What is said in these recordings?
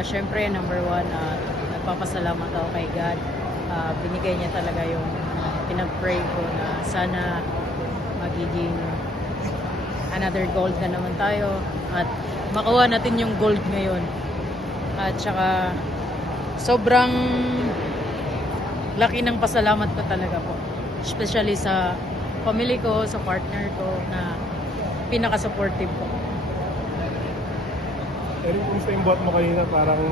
Syempre, number one, nagpapasalamat ako kay God. Binigay niya talaga yung pinag-pray ko na sana magiging another gold na naman tayo at makuha natin yung gold ngayon. At saka sobrang laki ng pasalamat ko talaga po. Especially sa family ko, sa partner ko na pinaka-supportive ko. Pero kung sa imbot mo kanina, parang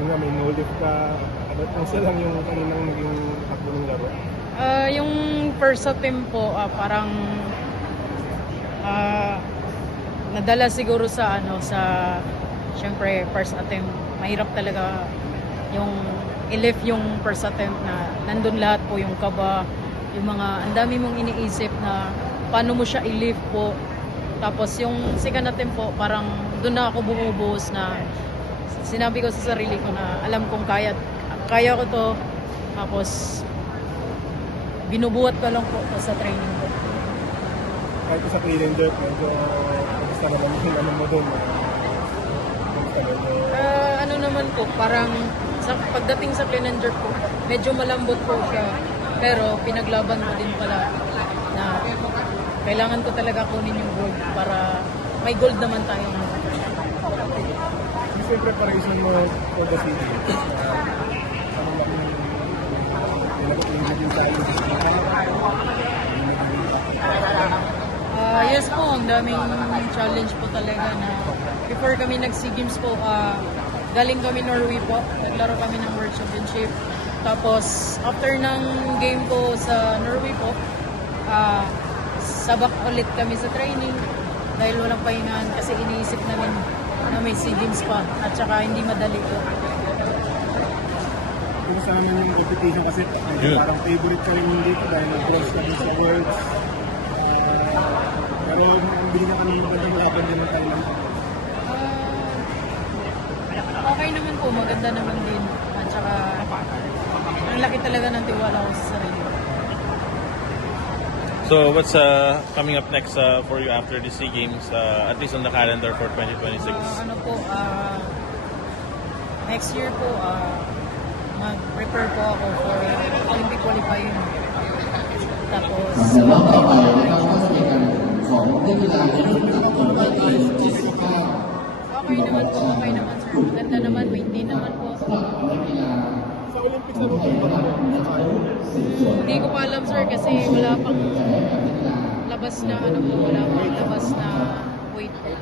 may no-lift ka. Ano siya lang yung kaninang naging takbo ng laro? Yung first attempt po, parang nadala siguro sa syempre first attempt. Mahirap talaga yung i-lift yung first attempt na nandun lahat po yung kaba, yung mga ang dami mong iniisip na paano mo siya i-lift po. Tapos yung second attempt po, parang doon na ako bumubuhos na sinabi ko sa sarili ko na alam kong kaya ko to. Tapos binubuhat ko lang po sa training ko. Kahit sa clean and jerk, medyo gusto naman yung ano mo doon. Ano naman po, parang pagdating sa clean and jerk po, medyo malambot po siya. Pero pinaglaban ko din pala na kailangan ko talaga kunin yung gold para may gold naman tayo. Yung preparation mo for the city, yes po, ang daming challenge po talaga na before kami nag-SEA Games po, galing kami Norway po, naglaro kami ng World Championship. Tapos, after ng game po sa Norway po, sabak ulit kami sa training dahil walang pahingahan kasi iniisip namin na may SEA Games pa at saka hindi madali po. kung saan naman yung competition kasi parang favorite ka rin dito dahil nag-bronze ka din sa Worlds. Pero bili na kami magandang laban din ng Thailand. Okay naman po, maganda naman din. At saka, ang laki talaga ng tiwala ko sa sarili. So what's coming up next for you after the SEA Games, at least on the calendar for 2026? Ano po, next year po, mag-prepare po ako for Olympic qualifying. Tapos, okay naman po, okay naman sir. Maganda naman, hindi naman po. Sa Olympics na rin ba Hindi ko pa alam sir kasi wala pang labas na wala pang labas na weight po.